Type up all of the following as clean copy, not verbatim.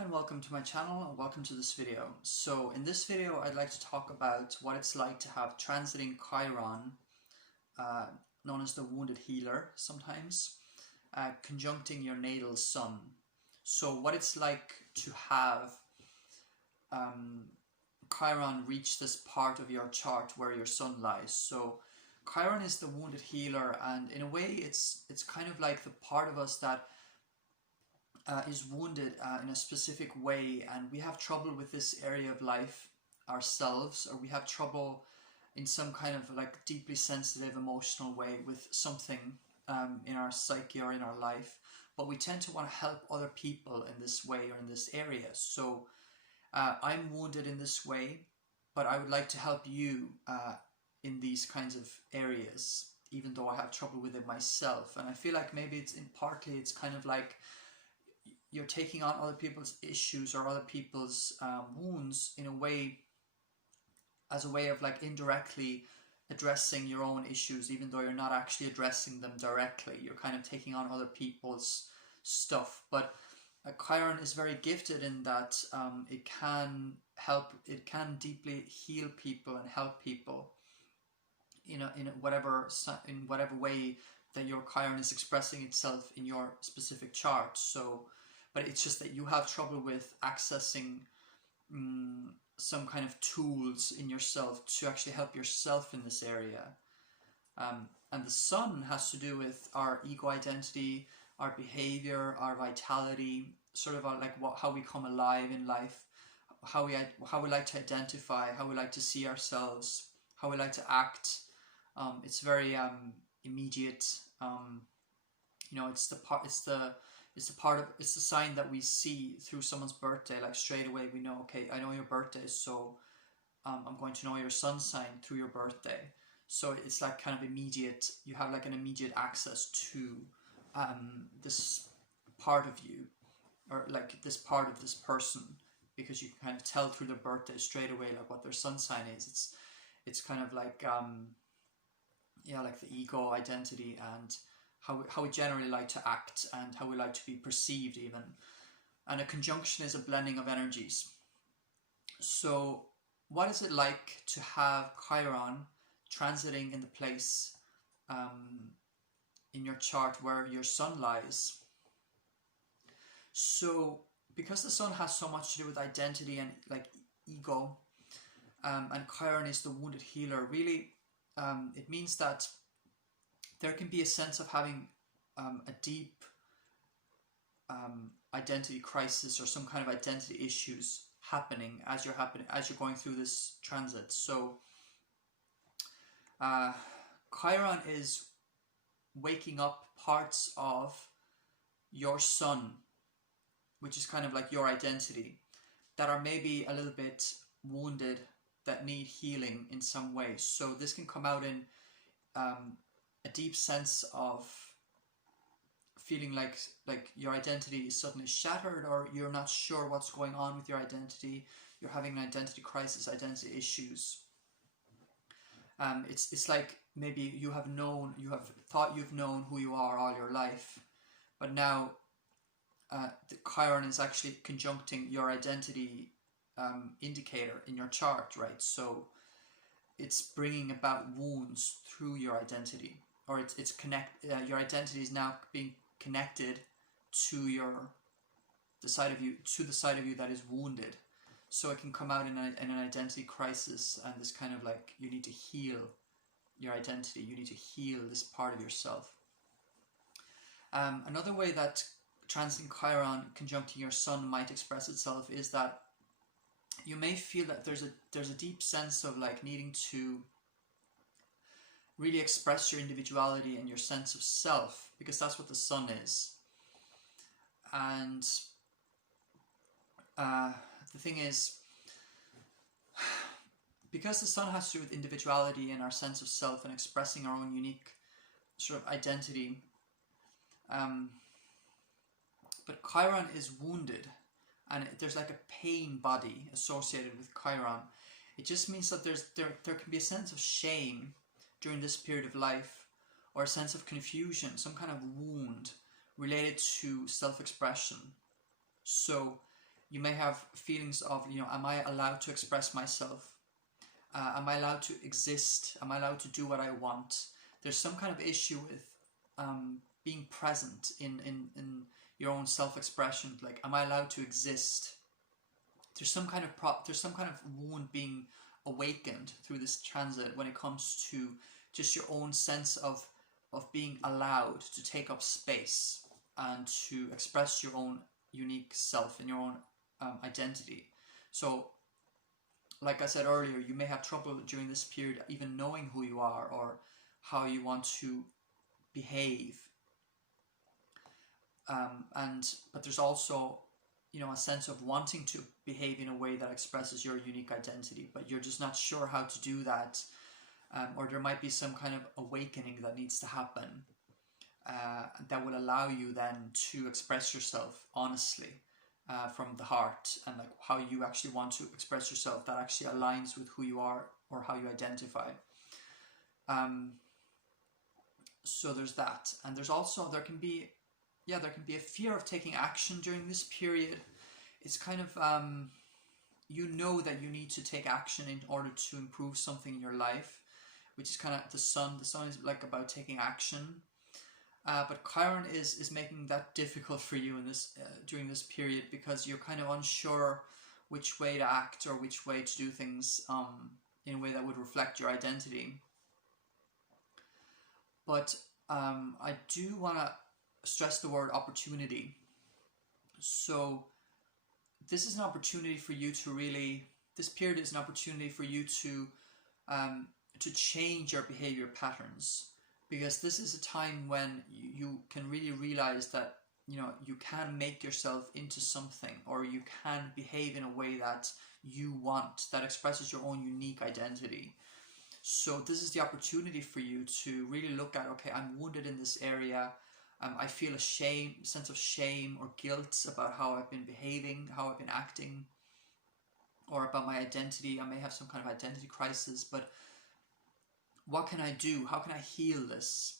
Hi and welcome to my channel and welcome to this video. So in this video I'd like to talk about what it's like to have transiting Chiron, known as the wounded healer sometimes, conjuncting your natal sun. So what it's like to have Chiron reach this part of your chart where your sun lies. So Chiron is the wounded healer, and in a way it's kind of like the part of us that is wounded in a specific way, and we have trouble with this area of life ourselves, or we have trouble in some kind of like deeply sensitive emotional way with something in our psyche or in our life, but we tend to want to help other people in this way or in this area. So I'm wounded in this way, but I would like to help you in these kinds of areas, even though I have trouble with it myself. And I feel like maybe it's kind of like you're taking on other people's issues or other people's wounds in a way, as a way of like indirectly addressing your own issues, even though you're not actually addressing them directly. You're kind of taking on other people's stuff. But Chiron is very gifted in that it can deeply heal people and help people in whatever way that your Chiron is expressing itself in your specific chart. So but it's just that you have trouble with accessing some kind of tools in yourself to actually help yourself in this area. And the sun has to do with our ego identity, our behavior, our vitality, sort of how we come alive in life, how we like to identify, how we like to see ourselves, how we like to act. It's very immediate. It's the sign that we see through someone's birthday. Like straight away we know, okay, I know your birthday, so I'm going to know your sun sign through your birthday. So it's like kind of immediate. You have like an immediate access to this part of you, or like this part of this person, because you can kind of tell through their birthday straight away like what their sun sign is. It's kind of like like the ego identity and how we generally like to act and how we like to be perceived even. And a conjunction is a blending of energies. So what is it like to have Chiron transiting in the place in your chart where your sun lies? So because the sun has so much to do with identity and like ego, and Chiron is the wounded healer, really it means that there can be a sense of having a deep identity crisis or some kind of identity issues happening as you're going through this transit. So Chiron is waking up parts of your sun, which is kind of like your identity, that are maybe a little bit wounded, that need healing in some way. So this can come out in a deep sense of feeling like your identity is suddenly shattered, or you're not sure what's going on with your identity. You're having an identity crisis, identity issues. It's like maybe you have thought you've known who you are all your life, but now the Chiron is actually conjuncting your identity indicator in your chart, right? So it's bringing about wounds through your identity, or your identity is now being connected to the side of you that is wounded. So it can come out in an identity crisis, and this kind of like, you need to heal your identity, you need to heal this part of yourself. Another way that transiting Chiron conjuncting your sun might express itself is that you may feel that there's a deep sense of like needing to really express your individuality and your sense of self, because that's what the sun is. And the thing is, because the sun has to do with individuality and our sense of self and expressing our own unique sort of identity, but Chiron is wounded, and there's like a pain body associated with Chiron. It just means that there can be a sense of shame during this period of life, or a sense of confusion, some kind of wound related to self-expression. So You may have feelings of, am I allowed to express myself? Am I allowed to exist? Am I allowed to do what I want? There's some kind of issue with being present in your own self-expression. Like, am I allowed to exist? There's some kind of there's some kind of wound being awakened through this transit when it comes to just your own sense of being allowed to take up space and to express your own unique self and your own identity. So, like I said earlier, you may have trouble during this period even knowing who you are or how you want to behave. But there's also, a sense of wanting to behave in a way that expresses your unique identity, but you're just not sure how to do that. Or there might be some kind of awakening that needs to happen that will allow you then to express yourself honestly from the heart, and like how you actually want to express yourself that actually aligns with who you are or how you identify. So there's that, and there's also there can be a fear of taking action during this period. It's kind of that you need to take action in order to improve something in your life, which is kind of the sun. The sun is like about taking action. But Chiron is making that difficult for you in this during this period, because you're kind of unsure which way to act or which way to do things in a way that would reflect your identity. But I do want to stress the word opportunity. So this is an opportunity for you to this period is an opportunity for you to change your behavior patterns, because this is a time when you can really realize that you can make yourself into something, or you can behave in a way that you want, that expresses your own unique identity. So this is the opportunity for you to really look at, okay, I'm wounded in this area. I feel a sense of shame or guilt about how I've been behaving, how I've been acting, or about my identity. I may have some kind of identity crisis, but what can I do? How can I heal this?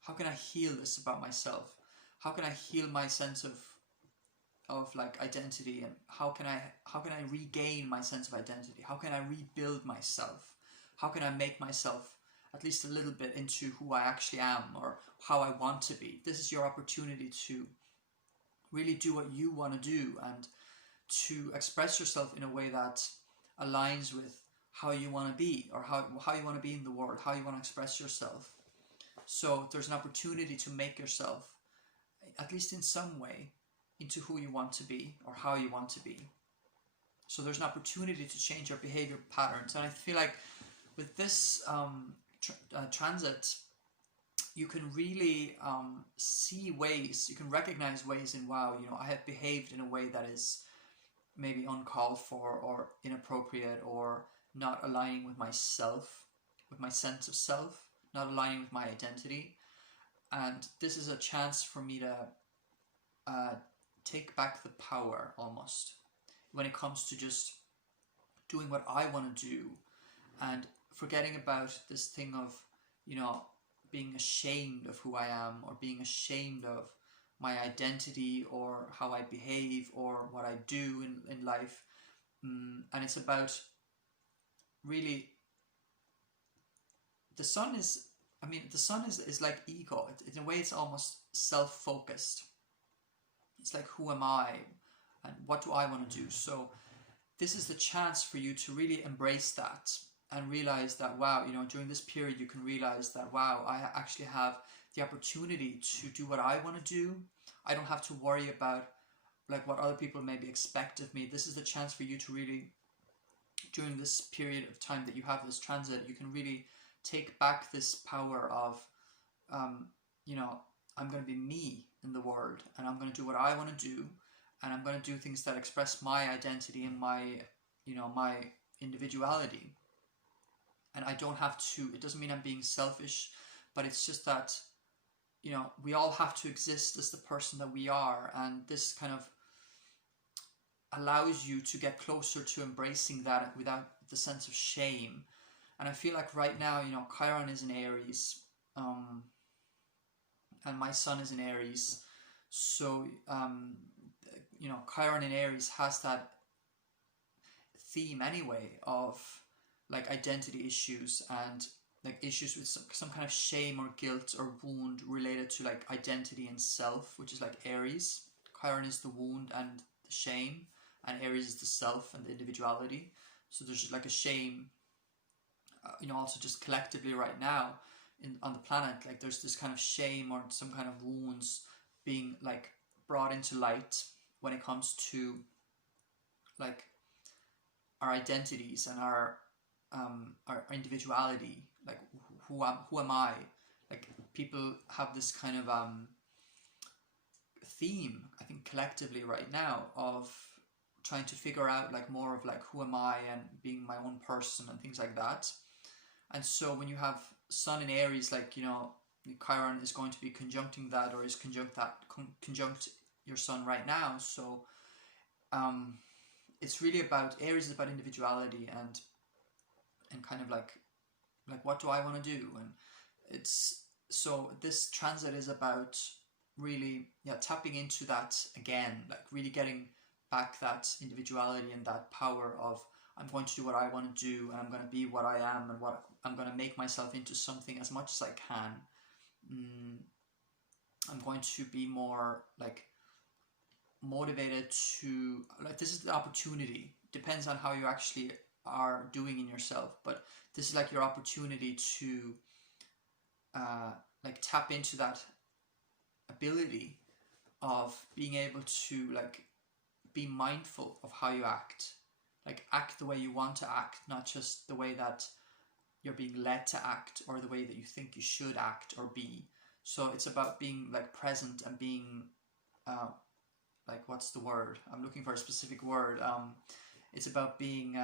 How can I heal this about myself? How can I heal my sense of like identity, and how can I regain my sense of identity? How can I rebuild myself? How can I make myself at least a little bit into who I actually am, or how I want to be? This is your opportunity to really do what you want to do and to express yourself in a way that aligns with how you want to be, or how you want to be in the world, how you want to express yourself. So there's an opportunity to make yourself, at least in some way, into who you want to be or how you want to be. So there's an opportunity to change your behavior patterns. And I feel like with this transit, you can really see ways, you can recognize ways in, wow, I have behaved in a way that is maybe uncalled for or inappropriate, or not aligning with myself, with my sense of self, not aligning with my identity. And this is a chance for me to take back the power, almost, when it comes to just doing what I want to do, and forgetting about this thing of being ashamed of who I am, or being ashamed of my identity, or how I behave, or what I do in life. And it's about really, the sun is like ego. In a way, it's almost self-focused. It's like, who am I and what do I want to do? So this is the chance for you to really embrace that and realize that, wow, during this period you can realize that, wow, I actually have the opportunity to do what I want to do. I don't have to worry about like what other people maybe expect of me. This is the chance for you to really, during this period of time that you have this transit, you can really take back this power of, I'm going to be me in the world, and I'm going to do what I want to do, and I'm going to do things that express my identity and my individuality. And I don't have to, it doesn't mean I'm being selfish, but it's just that, we all have to exist as the person that we are, and this kind of allows you to get closer to embracing that without the sense of shame. And I feel like right now, Chiron is in Aries, and my sun is in Aries. So, Chiron in Aries has that theme anyway of like identity issues and like issues with some kind of shame or guilt or wound related to like identity and self, which is like Aries. Chiron is the wound and the shame, and Aries is the self and the individuality. So there's like a shame, also just collectively right now on the planet, like there's this kind of shame or some kind of wounds being like brought into light when it comes to like our identities and our individuality. Like who am I? Like people have this kind of theme, I think, collectively right now of trying to figure out like more of like who am I and being my own person and things like that. And so when you have Sun in Aries, like Chiron is going to be conjuncting that, or is conjunct your Sun right now. So it's really about, Aries is about individuality and kind of like what do I want to do, and it's, so this transit is about really tapping into that again, like really getting back that individuality and that power of, I'm going to do what I want to do, and I'm going to be what I am, and what I'm going to make myself into something as much as I can. I'm going to be more like motivated to, like, this is the opportunity, depends on how you actually are doing in yourself, but this is like your opportunity to like tap into that ability of being able to like be mindful of how you act, like act the way you want to act, not just the way that you're being led to act or the way that you think you should act or be. So it's about being like present and being like, what's the word? I'm looking for a specific word. It's about being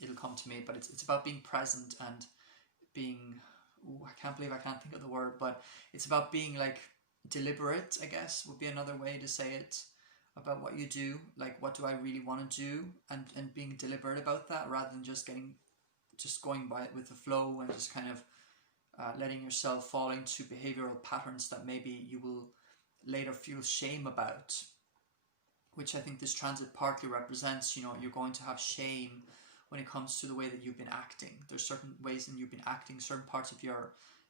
it'll come to me, but it's about being present and being, I can't believe I can't think of the word, but it's about being like deliberate, I guess would be another way to say it, about what you do, like what do I really want to do, and being deliberate about that, rather than just going by it with the flow and just kind of letting yourself fall into behavioral patterns that maybe you will later feel shame about, which I think this transit partly represents. You're going to have shame when it comes to the way that you've been acting. There's certain ways that you've been acting, certain parts of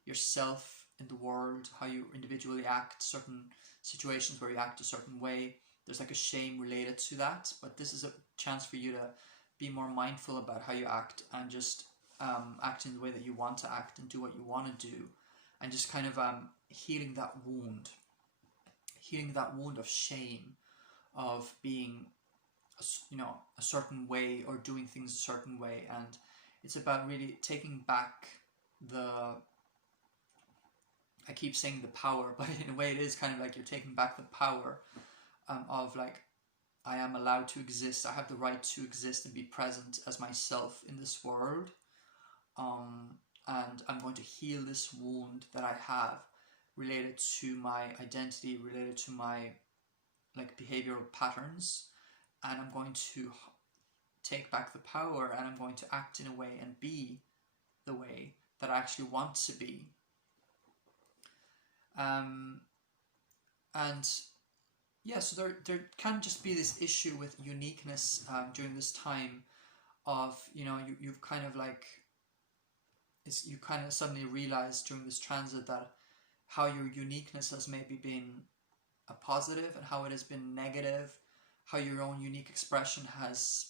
yourself in the world, how you individually act, certain situations where you act a certain way. There's like a shame related to that, but this is a chance for you to be more mindful about how you act, and just act in the way that you want to act and do what you want to do, and just kind of healing that wound of shame, of being a certain way or doing things a certain way. And it's about really taking back I keep saying the power, but in a way it is kind of like you're taking back the power of like, I am allowed to exist, I have the right to exist and be present as myself in this world, and I'm going to heal this wound that I have related to my identity, related to my like behavioral patterns, and I'm going to take back the power, and I'm going to act in a way and be the way that I actually want to be. And yeah, so there can just be this issue with uniqueness during this time of, you've kind of like, you kind of suddenly realize during this transit that how your uniqueness has maybe been a positive and how it has been negative, how your own unique expression has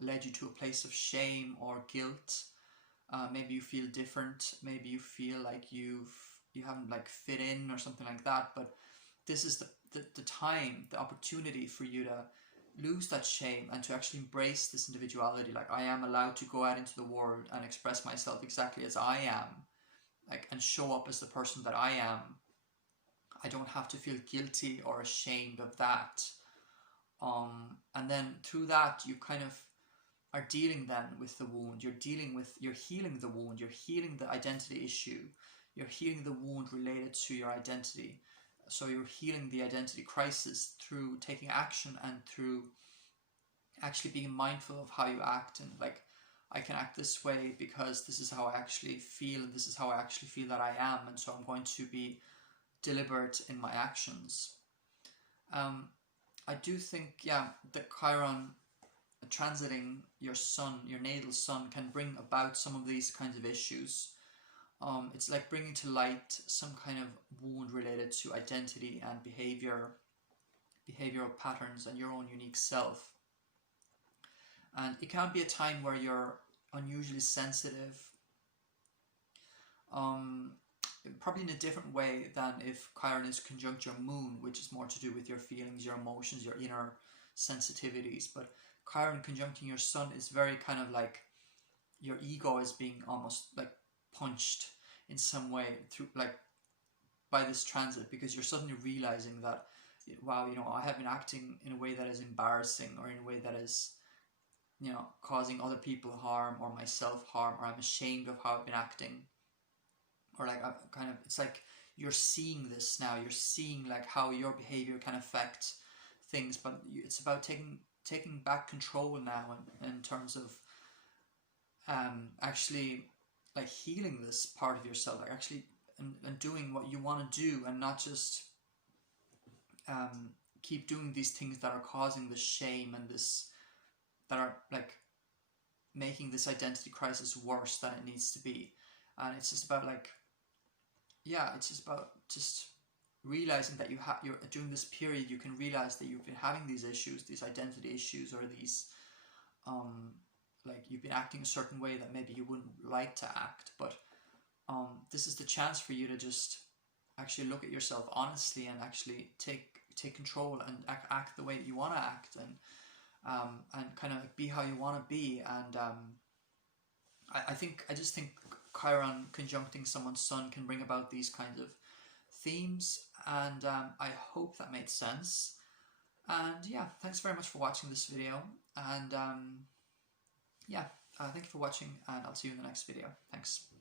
led you to a place of shame or guilt. Maybe you feel different, maybe you feel like you haven't like fit in or something like that, but this is the time, the opportunity for you to lose that shame and to actually embrace this individuality. Like, I am allowed to go out into the world and express myself exactly as I am, like, and show up as the person that I am. I don't have to feel guilty or ashamed of that. And then through that, you kind of are dealing then with the wound. You're healing the wound. You're healing the identity issue. You're healing the wound related to your identity. So you're healing the identity crisis through taking action and through actually being mindful of how you act, and like, I can act this way because this is how I actually feel, and this is how I actually feel that I am, and so I'm going to be deliberate in my actions. I do think, yeah, the Chiron transiting your sun, your natal sun, can bring about some of these kinds of issues. It's like bringing to light some kind of wound related to identity and behavioral patterns, and your own unique self. And it can be a time where you're unusually sensitive, um, probably in a different way than if Chiron is conjunct your moon, which is more to do with your feelings, your emotions, your inner sensitivities. But Chiron conjuncting your sun is very kind of like your ego is being almost like punched in some way through, like, by this transit, because you're suddenly realizing that, wow, I have been acting in a way that is embarrassing, or in a way that is, causing other people harm or myself harm, or I'm ashamed of how I've been acting. Or like, it's like you're seeing this now, you're seeing like how your behavior can affect things, but it's about taking back control now, in terms of actually like healing this part of yourself, like actually and doing what you want to do, and not just keep doing these things that are causing this shame, and this, that are like making this identity crisis worse than it needs to be. And it's just about like, yeah, it's just about just realizing that you're during this period, you can realize that you've been having these issues, these identity issues, or these like you've been acting a certain way that maybe you wouldn't like to act. But this is the chance for you to just actually look at yourself honestly, and actually take control, and act the way that you want to act, and kind of be how you want to be. And I just think Chiron conjuncting someone's sun can bring about these kinds of themes, and I hope that made sense. And yeah, thanks very much for watching this video, and yeah, thank you for watching, and I'll see you in the next video. Thanks.